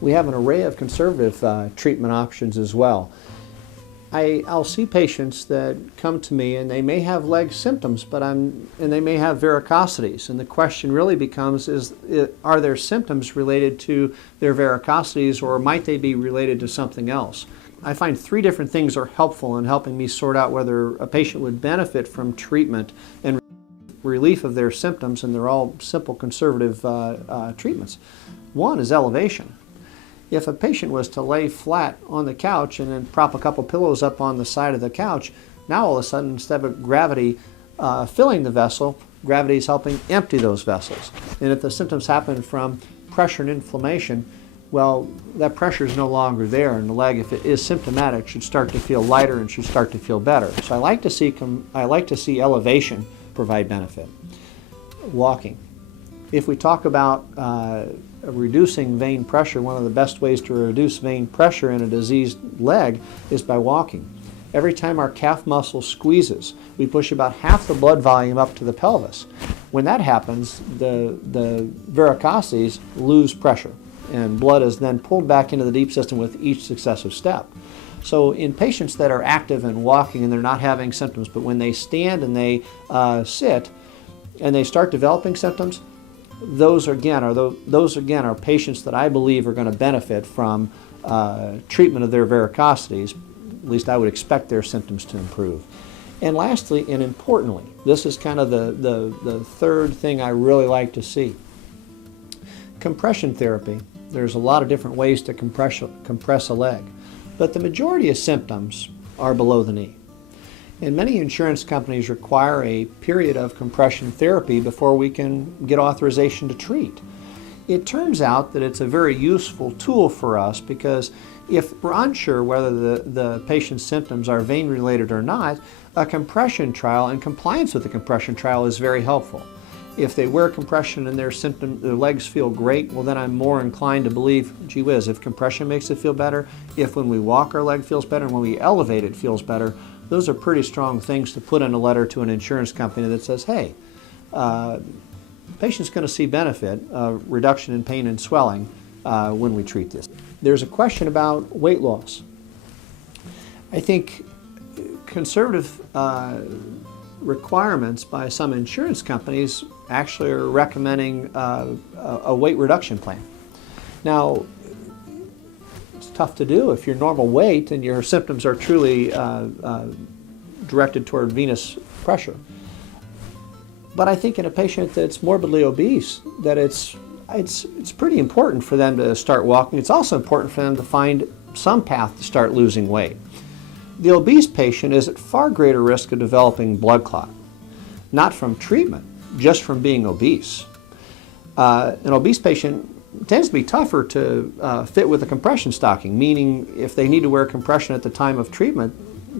We have an array of conservative treatment options as well. I'll see patients that come to me and they may have leg symptoms, and they may have varicosities. And the question really becomes, are their symptoms related to their varicosities, or might they be related to something else? I find 3 different things are helpful in helping me sort out whether a patient would benefit from treatment and relief of their symptoms, and they're all simple conservative treatments. One is elevation. If a patient was to lay flat on the couch and then prop a couple pillows up on the side of the couch, now all of a sudden, instead of gravity filling the vessel, gravity is helping empty those vessels. And if the symptoms happen from pressure and inflammation, well, that pressure is no longer there, and the leg, if it is symptomatic, should start to feel lighter and should start to feel better. So I like to see elevation provide benefit. Walking. If we talk about reducing vein pressure, one of the best ways to reduce vein pressure in a diseased leg is by walking. Every time our calf muscle squeezes, we push about half the blood volume up to the pelvis. When that happens, the varicoses lose pressure, and blood is then pulled back into the deep system with each successive step. So in patients that are active and walking and they're not having symptoms, but when they stand and they sit and they start developing symptoms, those again are patients that I believe are going to benefit from treatment of their varicosities. At least I would expect their symptoms to improve. And lastly, and importantly, this is kind of the third thing I really like to see. Compression therapy. There's a lot of different ways to compress a leg, but the majority of symptoms are below the knee. And many insurance companies require a period of compression therapy before we can get authorization to treat. It turns out that it's a very useful tool for us, because if we're unsure whether the patient's symptoms are vein-related or not, a compression trial and compliance with the compression trial is very helpful. If they wear compression and their legs feel great, well, then I'm more inclined to believe, gee whiz, if compression makes it feel better, if when we walk our leg feels better, and when we elevate it feels better, those are pretty strong things to put in a letter to an insurance company that says, hey, patient's going to see benefit, reduction in pain and swelling when we treat this. There's a question about weight loss. I think conservative requirements by some insurance companies actually are recommending a weight reduction plan. Now, it's tough to do if you're normal weight and your symptoms are truly directed toward venous pressure. But I think in a patient that's morbidly obese, that it's pretty important for them to start walking. It's also important for them to find some path to start losing weight. The obese patient is at far greater risk of developing blood clot, not from treatment, just from being obese. An obese patient tends to be tougher to fit with a compression stocking, meaning if they need to wear compression at the time of treatment,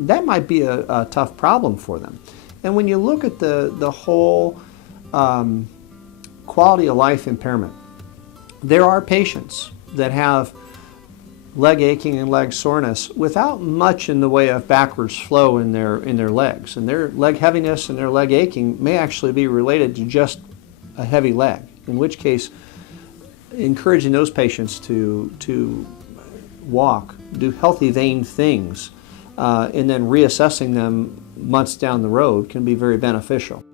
that might be a tough problem for them. And when you look at the whole quality of life impairment, there are patients that have leg aching and leg soreness without much in the way of backwards flow in their legs. And their leg heaviness and their leg aching may actually be related to just a heavy leg, in which case encouraging those patients to walk, do healthy vein things, and then reassessing them months down the road can be very beneficial.